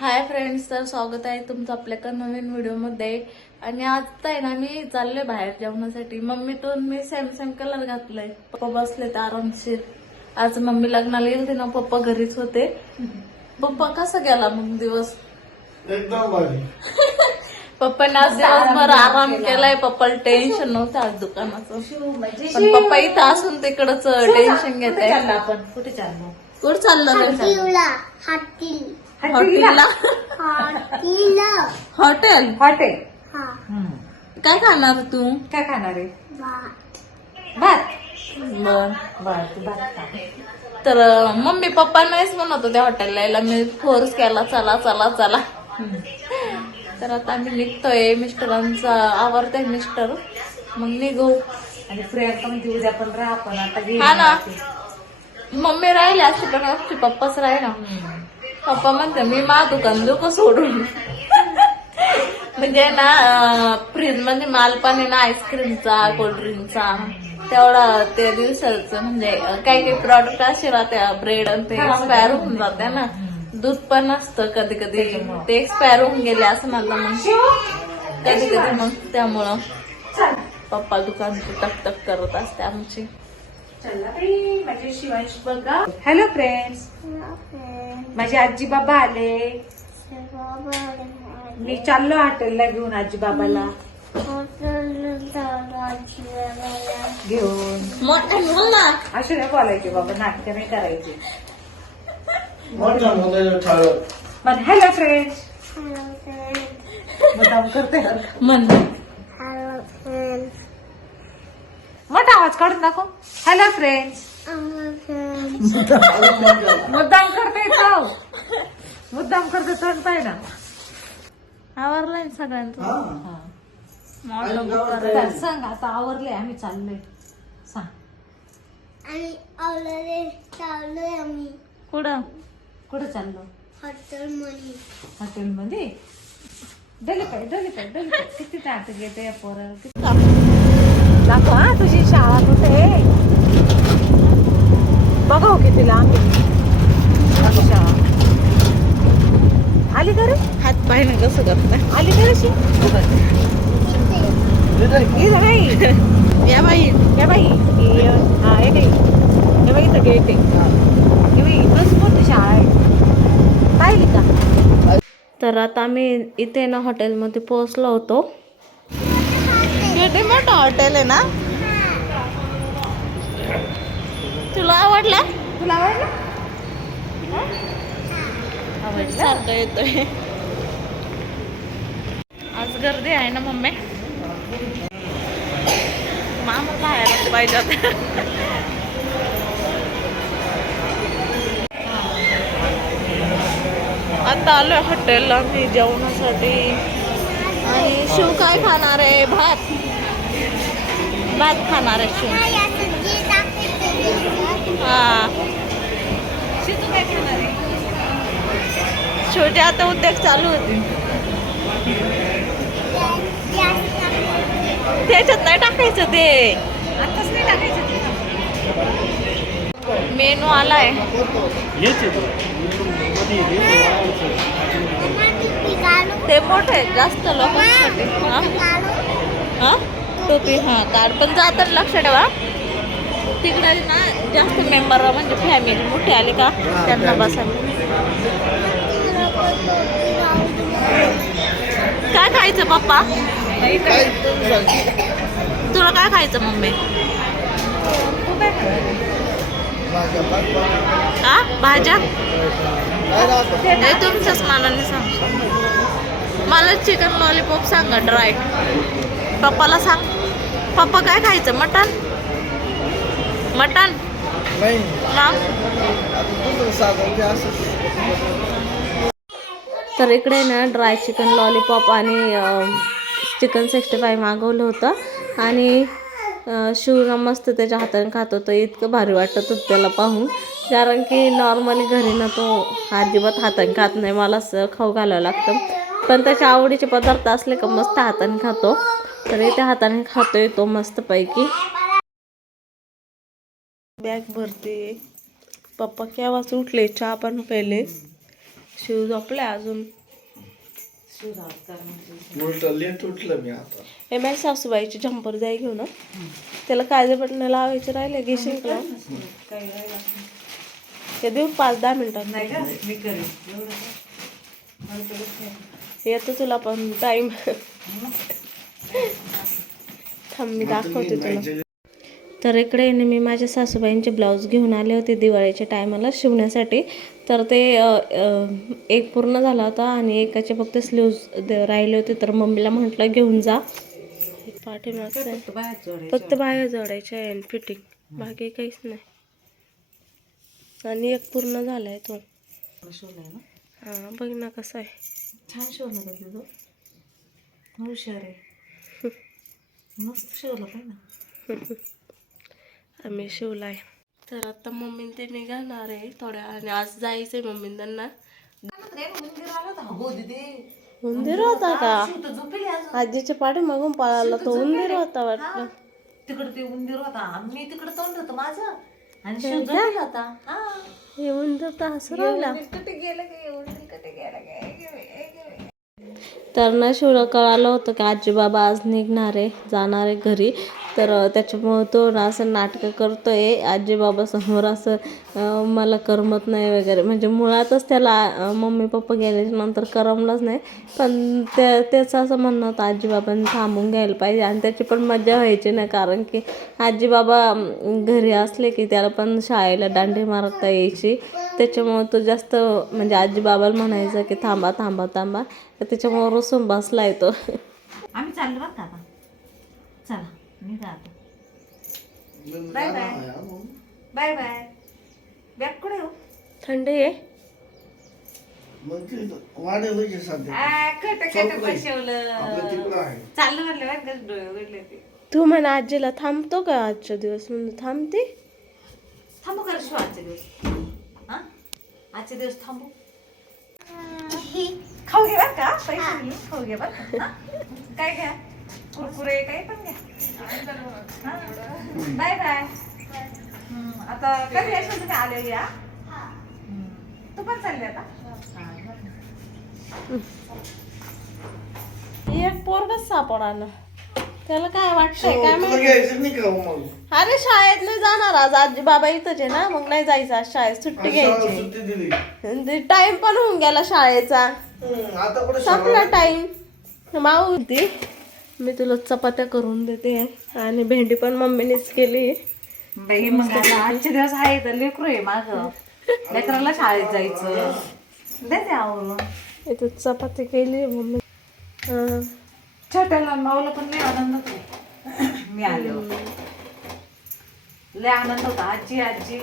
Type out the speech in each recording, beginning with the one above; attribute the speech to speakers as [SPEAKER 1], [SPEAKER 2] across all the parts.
[SPEAKER 1] Hi friends तर स्वागत आहे तुमचं आपल्या एका नवीन व्हिडिओमध्ये. आणि आज तर आहे ना मी चाललोय बाहेर जेवणासाठी. मम्मीतून मी सेम सेम कलर घातलाय. पप्पा बसले तर आरामशीर. आज मम्मी लग्नाला गेलते ना पप्पा घरीच होते. पप्पा कसा गेला मग दिवस?
[SPEAKER 2] एकदम भारी.
[SPEAKER 1] पप्पाने आज दिवसभर आराम केलाय. पप्पाला टेन्शन नव्हतं आज दुकानाचं. पण पप्पा इथं असून तिकडच टेन्शन घेत आहे.
[SPEAKER 3] आपण? कुठे चाललो?
[SPEAKER 1] कुठं चाललं?
[SPEAKER 4] हॉटेलला? Hotel
[SPEAKER 1] hotel?
[SPEAKER 3] हॉटेल.
[SPEAKER 4] हा.
[SPEAKER 1] काय खाणार तू?
[SPEAKER 3] काय खाणार आहे?
[SPEAKER 4] भात.
[SPEAKER 3] भात.
[SPEAKER 1] बर.
[SPEAKER 3] बर तू भात खा.
[SPEAKER 1] तर अं, मम्मी पप्पा नाहीच म्हणत होते हॉटेलला यायला. मी फोर्स केला चला चला चला. तर आता आम्ही निघतोय मिस्टरांचा आवडतंय मिस्टर. मग निघू.
[SPEAKER 3] आणि प्रियांका म्हणजे उद्या पण राहा पण आता
[SPEAKER 1] हा ना. मम्मी राहिले असते पण असते पप्पाच राहिला. पप्पा म्हणते मी मा दुकान देऊ का सोडून म्हणजे ना फ्रीजमध्ये माल पण आहे ना आईस्क्रीमचा कोल्ड्रिंकचा तेवढा ते दिवसाचं म्हणजे काही काही प्रॉडक्ट असे राहते ब्रेड आणि ते एक्सपायर होऊन जाते ना दूध पण असतं कधी कधी ते एक्सपायर होऊन गेले असं म्हणलं मग कधी कधी मग त्यामुळं पप्पा दुकानची टक टक करत असते आमची
[SPEAKER 3] चला बाई माझे शिवांश बघा. हॅलो फ्रेंड्स माझे आजी बाबा आले. मी चाललो हॉटेलला घेऊन आजी बाबाला घेऊन.
[SPEAKER 1] मोठं बोल ना
[SPEAKER 3] असे नाही बोलायचे बाबा नाटक नाही करायचे. पण हॅलो फ्रेंड्स मुद्दाम करते
[SPEAKER 1] म्हण
[SPEAKER 3] मोठा आवाज काढून दाखव. हॅलो फ्रेंड्स मुद्दाम करते तो मुद्दाम करते तोंड पाय ना.
[SPEAKER 1] आवरलाय ना सगळ्यांचं.
[SPEAKER 2] हा.
[SPEAKER 3] सांग आता आवरले आम्ही चाललोय. सांग.
[SPEAKER 4] आणि ऑलरेडी चाललोय आम्ही.
[SPEAKER 1] कुठं?
[SPEAKER 3] कुठं चाललो?
[SPEAKER 4] हॉटेल मध्ये
[SPEAKER 3] हॉटेलमध्ये? डोले पाय डोले पाय डोले पाय किती ताट घेते या पोरं? किती दाखव हा तुझी शाळा कुठे आहे? बघा हो किती लांब आहे. दाखव शाळा. आली का रे?
[SPEAKER 1] हात पाय ना कसं करताय
[SPEAKER 3] आली का अशी? इथं नाही.
[SPEAKER 1] या बाई.
[SPEAKER 3] या बाई. ही, हा एक हे बाई इथं गेट आहे. बाई इथंच मोठी शाळा आहे. पाहिली का?
[SPEAKER 1] तर आता आम्ही इथे ना हॉटेलमध्ये पोहोचलो होतो. किती मोठं हॉटेल आहे ना? तुला आवडला?
[SPEAKER 3] तुला आवडलं?
[SPEAKER 1] सारखं येतोय. आज गर्दी आहे ना मम्मी? मामा बाहेर पाहिजे आता. आता आलोय हॉटेलला मी जेवणासाठी. आणि शिव काय खाणार आहे? भात? भात खाणार आहे शिव. हा. शेवटी आता उद्योग चालू होते. त्याच्यात नाही टाकायचं ते.
[SPEAKER 3] आताच नाही टाकायचं ते.
[SPEAKER 1] मेनू आलाय. ते मोठे जास्त लोकांसाठी. हा? हा? टोपी हा कार्ड पण जाताना लक्ष ठेवा. तिकडे ना जास्त मेंबर म्हणजे फॅमिली मोठी आली का त्यांना बसा. काय खायचं पप्पा? तुला काय खायचं मम्मी? हा भाज्या? हे तुमच्याच मनाने सांग. मला चिकन लॉलीपॉप सांगा ड्राय पप्पाला सांग. पप्पा काय खायचं? मटन मटन तर इकडे ना ड्राय चिकन लॉलीपॉप आणि चिकन सिक्स्टी फाय मागवलं होतं. आणि शिवना मस्त त्याच्या हाताने खात होतं. इतकं भारी वाटत होतं त्याला पाहून. कारण की नॉर्मली घरी ना तो अजिबात हाताने खात नाही. मला असं खाऊ घालावं लागतं. पण त्याच्या आवडीचे पदार्थ असले का मस्त हाताने खातो. तर इथे हाताने खातोय तो मस्तपैकी. बॅग भरते. पप्पा केव्हाच उठले? चहा पण पेले
[SPEAKER 5] शिव झोपलाय अजून. हे माझ्या सासूबाईची झंपर जाई घेऊन हं. त्याला काळजे बटन लावायचे राहिले घेशील का हे देऊ पाच दहा मिनिटात. येतो तुला पण टाइम थांब मी दाखवते तुला. तर इकडे आहे ना मी माझ्या सासूबाईंचे ब्लाऊज घेऊन आले होते दिवाळीच्या टायमाला शिवण्यासाठी. तर ते एक पूर्ण झाला होता आणि एकाचे फक्त स्लीव्ज राहिले होते. तर मम्मीला म्हटलं घेऊन जा. पाठीमागचं आहे.
[SPEAKER 3] फक्त बाहेर जोडायचं.
[SPEAKER 5] फक्त बाहेर जोडायचे आहे फिटिंग बाकी काहीच नाही. आणि एक पूर्ण झालाय तो.
[SPEAKER 3] शिवलंय ना?
[SPEAKER 5] हा बघ ना कसं आहे.
[SPEAKER 3] छान शिवलं का तुझं. हुशार आहे. मस्त शिवलं पाहिजे ना.
[SPEAKER 5] आम्ही शिवलाय. तर आता मम्मी ते निघाणार आहे थोड्या आणि आज जायचंय मम्मी त्यांना
[SPEAKER 3] उंदीर होता.
[SPEAKER 5] का? आजीच्या पाठी मागून पळाला तो उंदीर होता वाटलं
[SPEAKER 3] तिकडे ते उंदीर होता. मी तिकडे तोंड होतं माझं. आणि शिव झोपेला होता. हा.
[SPEAKER 5] उंदीर तर हसू राहिला.
[SPEAKER 3] कुठे गेलं काय उंदीर कुठे गेलं काय
[SPEAKER 5] तर ना शिवला कळालं होतं की आजी बाबा आज निघणार आहे जाणार आहे घरी. तर त्याच्यामुळं तो ना असं नाटकं करतो आजी बाबा समोर असं मला करमत नाही वगैरे. म्हणजे मुळातच त्याला मम्मी पप्पा गेल्याच्यानंतर करमलंच नाही. पण त्या त्याचं असं म्हणणं होतं आजी बाबांनी थांबून घ्यायला पाहिजे. आणि त्याची पण मजा व्हायची नाही कारण की आजी बाबा घरी असले की त्याला पण शाळेला दांडी मारता यायची. त्याच्यामुळं तो जास्त म्हणजे आजी बाबाला म्हणायचं की थांबा थांबा थांबा. तर त्याच्यामुळं रुसून बसलाय तो.
[SPEAKER 3] आम्ही चाललो बरं का आता? चला मी जातो bye bye bye bye bag कुठे हो?
[SPEAKER 5] थंडी आहे.
[SPEAKER 2] मग ते वाढेल की सध्या.
[SPEAKER 3] आ, खट खट
[SPEAKER 2] आपलं
[SPEAKER 3] बसवलं.
[SPEAKER 2] तिकडं आहे.
[SPEAKER 3] चाललं म्हणलं बरं का डोळे उघडले ते
[SPEAKER 5] तू म्हणा आजीला थांबतो का आजच्या दिवस? म्हणजे थांबते.
[SPEAKER 3] थांबू का शिव आजचे दिवस? हा? आजचे दिवस थांबू. खाऊ घे बरं का? पैसे घेऊन खाऊ घे बरं का? हा? काय घ्या? कुरकुरे काही पण घ्या. हा? Bye bye. आता कधी असेल तुम्ही आलेली या. तू पण चालली आता? हा.
[SPEAKER 5] एक पोरगच सापडा त्याला काय वाटतंय काय
[SPEAKER 2] तुला
[SPEAKER 5] माहिती?
[SPEAKER 2] घ्यायचं नाही का मग?
[SPEAKER 5] अरे शाळेत नाही जाणार आज. आजी बाबा इथंच आहे ना मग नाही जायचं आज शाळेत. सुट्टी घ्यायची.
[SPEAKER 2] सुट्टी दिली.
[SPEAKER 5] टाइम पण होऊन गेला शाळेचा.
[SPEAKER 2] आता कुठे
[SPEAKER 5] संपला टाइम माऊ होती. मी तुला चपात्या करून देते. आणि भेंडी पण मम्मीनेच केली.
[SPEAKER 3] बाई मग आता आजचे दिवस आहे तर लेकरू आहे माझ लेकराला शाळेत जायचं. देते आवरून.
[SPEAKER 5] इथं चपाती केली मम्मी. हा.
[SPEAKER 3] छोट्याला माऊला पण लय आनंद होतो. मी आले लय आनंद होता. आजी आजी.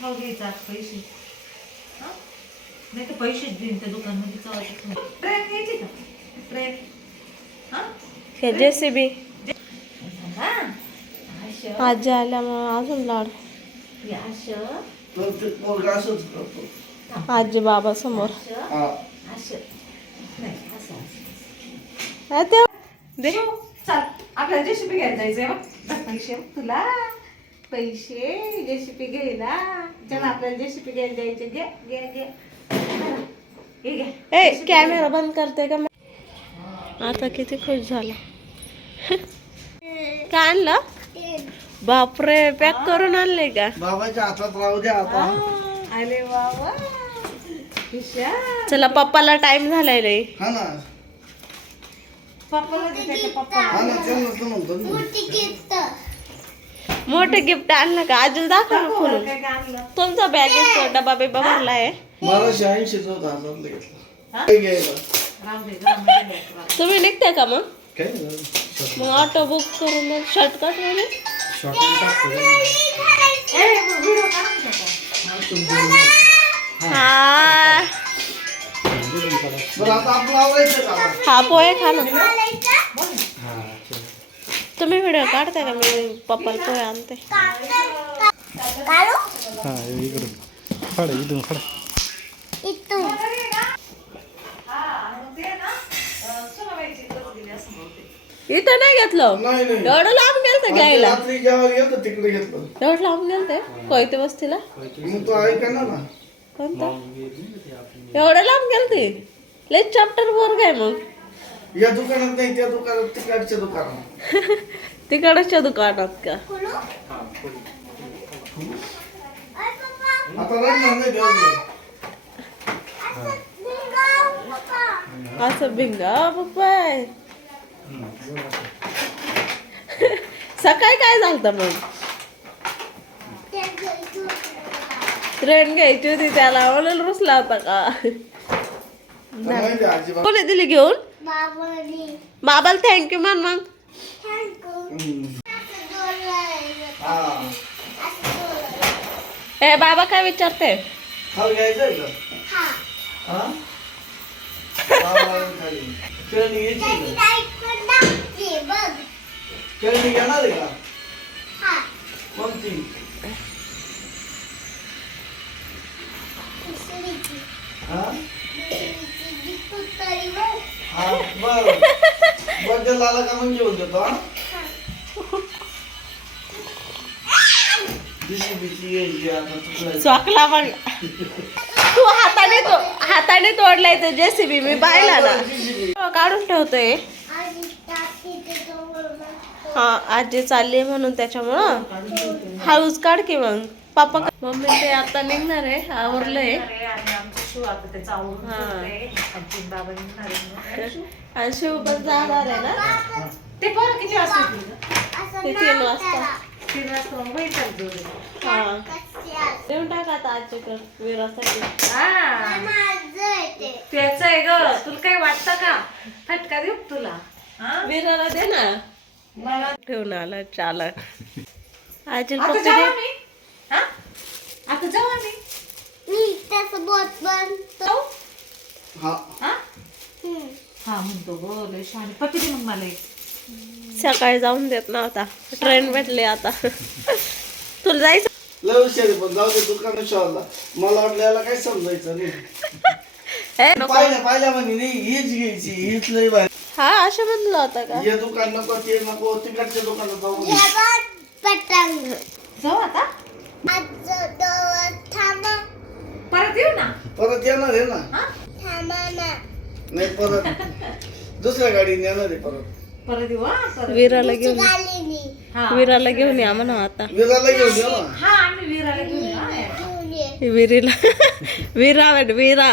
[SPEAKER 3] खाऊ घ्यायचा पैसे. हा? नाही तर पैसेच देईन त्या दुकानमध्ये चवायचं ट्रेन घ्यायची का? हा?
[SPEAKER 5] हे जेसीबी.
[SPEAKER 3] हा? आश.
[SPEAKER 5] आजी आल्यामुळे अजून लाड.
[SPEAKER 2] असंच करतो.
[SPEAKER 5] आजी बाबा समोर.
[SPEAKER 3] आश. नाही असं असं.
[SPEAKER 5] ते दे
[SPEAKER 3] शिव, चल आपल्याला जेसीपी घ्यायला जायचंय पैसे. तुला. पैसे जेसीपी घ्यायला चल आपल्याला जेसीपी घ्यायला जायचे घे घे घे.
[SPEAKER 5] ए कॅमेरा बंद करते का आता किती खुश झाला. काय आणलं? बापरे पॅक करून आणले का?
[SPEAKER 2] बाबाच्या हातात राहू द्या आता.
[SPEAKER 3] आले बाबा
[SPEAKER 5] चला पप्पाला टाइम झालाय
[SPEAKER 2] हा ना.
[SPEAKER 3] पप्पाला पप्पा
[SPEAKER 2] हा ना त्यांनाच तर म्हणतो ना
[SPEAKER 4] मोठी गिफ्ट
[SPEAKER 5] आणलं का? अजून दाखव ना खोलून. तुमचा बॅगेत डबा बिबा
[SPEAKER 2] होता
[SPEAKER 3] हा? दे राहू दे लेकरं.
[SPEAKER 5] तुम्ही निघताय का मग. मग ऑटो बुक करून शॉर्टकट
[SPEAKER 2] शॉर्टकट
[SPEAKER 3] मग ना त्याचा.
[SPEAKER 2] हा,
[SPEAKER 5] पोहे खा ना. तुम्ही व्हिडिओ काढताय का? मी पप्पाला पोहे आणते.
[SPEAKER 2] हा इकडून. खड इथून खड
[SPEAKER 3] हा.
[SPEAKER 5] इथं नाही घेतलं.
[SPEAKER 2] नाही नाही.
[SPEAKER 5] एवढं लांब गेलं घ्यायला.
[SPEAKER 2] रात्री जेव्हा येतो तिकडे घेतलं.
[SPEAKER 5] एवढं लांब गेलं ते कोयते वस्तीला?
[SPEAKER 2] मग तो ऐका ना. ना
[SPEAKER 5] कोणता? एवढं लांब गेलं ते लय चॅप्टर वर काय मग.
[SPEAKER 2] या दुकानात नाही त्या दुकानात तिकडच्या दुकानात.
[SPEAKER 5] तिकडच्या दुकानात का?
[SPEAKER 2] आता रडणार नाही दिवसभर.
[SPEAKER 5] असं भिंगा पप्पाय सकाळी काय झालं मग? ट्रेन घ्यायची होती त्याला म्हणून रुसला होता का?
[SPEAKER 2] नाही
[SPEAKER 5] कोणी दिली घेऊन?
[SPEAKER 4] बाबांनी
[SPEAKER 5] बाबाला थँक्यू म्हण मग
[SPEAKER 2] हम्म. हा
[SPEAKER 5] ए बाबा काय विचारते?
[SPEAKER 2] खाली घ्यायचं का? हा। हा हा बरं का मग घेऊन देतो हा? जीसीबीची घ्यायची आता तुला
[SPEAKER 5] चॉकला पण तू हाताने तो हाताने तोडलाय ते जेसीबी मी पाहिला ना. काढून ठेवतोय. हा आजी चालली आहे म्हणून त्याच्यामुळं. हाऊस काढ की मग. पापा मम्मी ते आता निघणार आहे आवरलंय.
[SPEAKER 3] शिव आता त्याचं
[SPEAKER 5] हा.
[SPEAKER 3] आजी बाबा
[SPEAKER 5] पण जाणार आहे ना?
[SPEAKER 3] ते पोरं किती वाजता येतील गं?
[SPEAKER 5] ते तीन वाजता.
[SPEAKER 3] तीन वाजता मग वही चालू जोडी.
[SPEAKER 5] हा. देऊन टाका आता आजीकडे विरासाठी.
[SPEAKER 3] हा. त्याच आहे ग. तुला काही वाटतं का? फटका देऊ का तुला? हा?
[SPEAKER 5] विराला दे ना.
[SPEAKER 3] मला
[SPEAKER 5] ठेवून आला चालक आजी
[SPEAKER 3] आता जाऊ
[SPEAKER 5] दे.
[SPEAKER 3] आम्ही. हा? आता जाऊ आम्ही.
[SPEAKER 2] हा.
[SPEAKER 3] हा? हा म्हणतो ग लय शहाणी. पप्पी दे मग मला एक.
[SPEAKER 5] सकाळी जाऊन देत नव्हता. ट्रेन भेटले आता. तुला जायचं?
[SPEAKER 2] लय हुशार आहे पण जाऊ दे दुकानात शोधला मला वाटलं याला काय समजायचं नाही.
[SPEAKER 5] हे? नको
[SPEAKER 2] म्हणे नाही हीच घ्यायची हीच लई भारी.
[SPEAKER 5] हा असं म्हणलं होतं का?
[SPEAKER 2] हे दुकान नको ते नको तिकडच्या दुकानात जाऊ
[SPEAKER 3] आता?
[SPEAKER 4] आज थांबा
[SPEAKER 3] परत येऊ ना?
[SPEAKER 2] परत येणार आहे ना?
[SPEAKER 3] हा?
[SPEAKER 2] नाही परत. दुसऱ्या गाडीने येणार आहे परत.
[SPEAKER 3] परत येऊ हा? परत
[SPEAKER 5] विराला घेऊन
[SPEAKER 3] हा.
[SPEAKER 5] विराला घेऊन या म्हणा आता.
[SPEAKER 2] विराला घेऊन येऊ ना?
[SPEAKER 3] हा आम्ही विराला घेऊन येऊ हा.
[SPEAKER 4] घेऊन ये.
[SPEAKER 5] विरीला. विरा वाट विरा.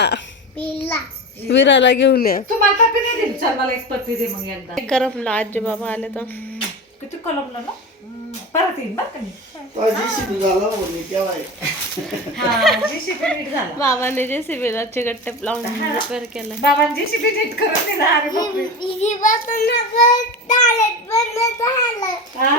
[SPEAKER 5] विराला घेऊन या.
[SPEAKER 3] तुम्हाला पप्पी नाही दिली? चल मला एक पप्पी दे मग एकदा.
[SPEAKER 5] करमला आजी बाबा आले तर.
[SPEAKER 3] किती कलमलं ना? परत येईन बरं का मी.
[SPEAKER 2] तो जीसीबी झाला म्हणे केव्हा आहे.
[SPEAKER 3] हा जेसीबी नीट झाला.
[SPEAKER 5] बाबाने जे सिबिला लावून रिपेअर केलं.
[SPEAKER 3] बाबांनी जेसीबी नीट करून दिला अरे बापरे हा?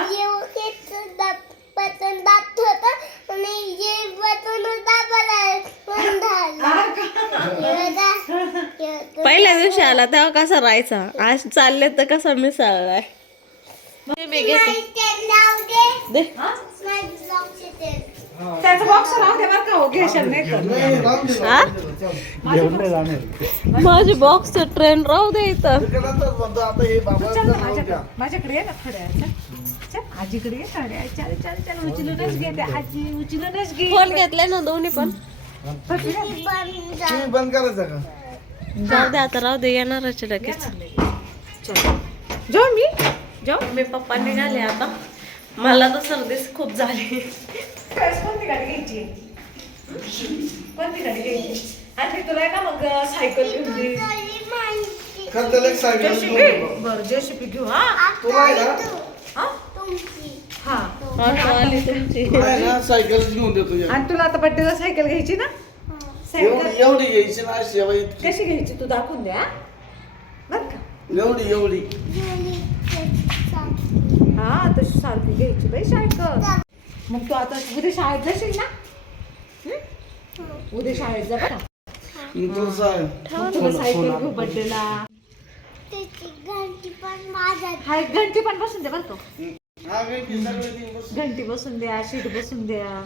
[SPEAKER 5] पहिल्या दिवशी आला तेव्हा कसा राहायचा? आज चालले तर कसा मिसळलाय? मी घेते
[SPEAKER 4] दे.
[SPEAKER 3] हा?
[SPEAKER 4] माझं
[SPEAKER 3] त्याचं बॉक्स राहू दे बरं का हो घेशाल नाही तर.
[SPEAKER 5] हा? माझी बॉक्स ट्रेन राहू दे इथं.
[SPEAKER 2] हे
[SPEAKER 3] चल ना माझ्याकडे
[SPEAKER 2] द्या.
[SPEAKER 3] माझ्याकडे ये ना चल. चल आजीकडे ये थोड्या चल चल चल उचलूनच आजी उचलूनच घे.
[SPEAKER 5] फोन घेतले ना दोन्ही पण.
[SPEAKER 4] बंद
[SPEAKER 2] करायचा का?
[SPEAKER 5] जाऊ दे आता राहू दे येणारच लगेच.
[SPEAKER 3] चल. जाऊ मी. जाऊ.
[SPEAKER 5] मी पप्पा निघाले आता. मला तर सर्दीच खूप झाली.
[SPEAKER 3] कोणती गाडी घ्यायची? कोणती गाडी घ्यायची? आणि तुला ना मग सायकल घेऊन दे.
[SPEAKER 2] सायकल घेऊन दे.
[SPEAKER 3] बरं जेसीबी घेऊ हा?
[SPEAKER 2] तुला आहे ना?
[SPEAKER 3] हा?
[SPEAKER 4] तुमची
[SPEAKER 3] हा
[SPEAKER 5] ऑटो आली तुमची
[SPEAKER 2] तुला आहे ना सायकलच घेऊन देतो.
[SPEAKER 3] आणि तुला आता बड्डेला सायकल घ्यायची ना?
[SPEAKER 2] एवढी
[SPEAKER 3] सायकल
[SPEAKER 2] एवढी घ्यायची ना शेवा इतकी.
[SPEAKER 3] कशी घ्यायची? तू दाखवून द्या बर का.
[SPEAKER 2] एवढी एवढी.
[SPEAKER 3] हा तशी सारखी घ्यायची बाई सायकल मग तू आता उद्या शाळेत जाशील ना? हं? उद्या शाळेत जा
[SPEAKER 2] तुला
[SPEAKER 3] सायकल घेऊ बड्डेला
[SPEAKER 4] त्याची घंटी पण माझ्या
[SPEAKER 3] हा एक घंटी पण बसून दे बरं तो
[SPEAKER 2] हा.
[SPEAKER 3] घंटी बसून. द्या शीट बसून द्या.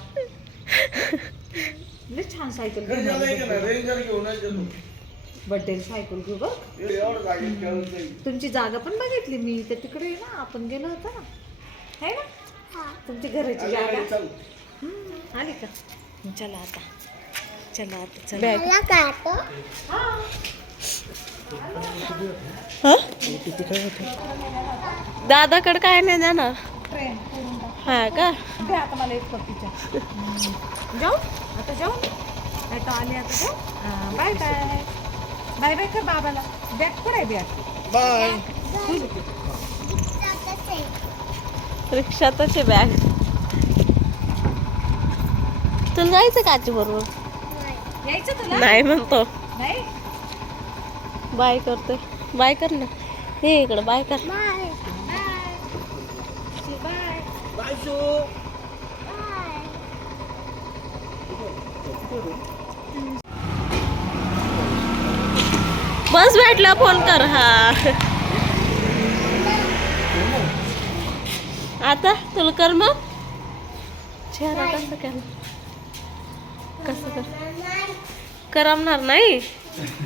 [SPEAKER 3] लय छान सायकल
[SPEAKER 2] घरी आलं की नाही, रेंजर घेऊनच देतो.
[SPEAKER 3] बड्डे सायकल घेऊ बघ. तुमची जागा पण बघितली मी तर तिकडे ना आपण गेलो होतो ना. है ना? तुमची घराची जागा. आली का? चला आता. चला आता चला.
[SPEAKER 5] दादाकडे काय नाही जाणार.
[SPEAKER 3] ट्रेन
[SPEAKER 5] हा का?
[SPEAKER 3] आता मला एक जाऊ. आता जाऊ. नाही तर आली आता जाऊ. हां बाय. बाय. बाय बाय कर बाबाला. बॅग कुठे आहे बॅग?
[SPEAKER 2] बाय.
[SPEAKER 5] रिक्षातच आहे बॅग. तुला जायचं का आजी बरोबर
[SPEAKER 3] यायचं तुला?
[SPEAKER 5] नाही म्हणतो.
[SPEAKER 3] नाही?
[SPEAKER 5] बाय करते. बाय कर ना. हे इकडं बाय कर.
[SPEAKER 4] बाय.
[SPEAKER 3] बाय.
[SPEAKER 2] बाय.
[SPEAKER 5] बस भेटला फोन कर. हा. आता तुला कर मग. चेहरा कसं कर कसं कर करमणार नाही?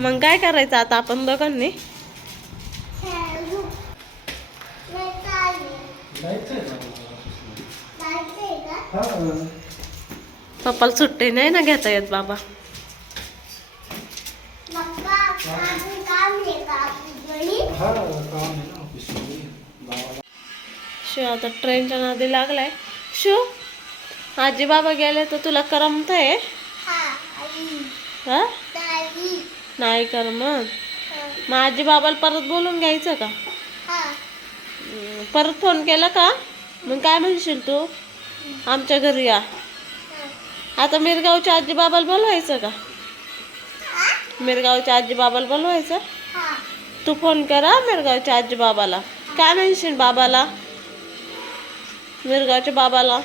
[SPEAKER 5] मग काय करायचं आता आपण दोघांनी? पप्पाला सुट्टी नाही ना घेता येत बाबा. शिव आता ट्रेनच्या नादी लागलाय. शिव आजी बाबा गेले तर तुला करमत आहे? हा नाही कर मग आजी बाबाला परत बोलून घ्यायचं का? परत फोन केला का? मग काय म्हणशील तू? आमच्या घरी या. आता मिरगावच्या आजी बाबाला बोलवायचं का? मिरगावच्या आजी बाबाला बोलवायचं? तू फोन करा मिरगावच्या आजी बाबाला. काय म्हणशील बाबाला? मिरगावच्या बाबाला.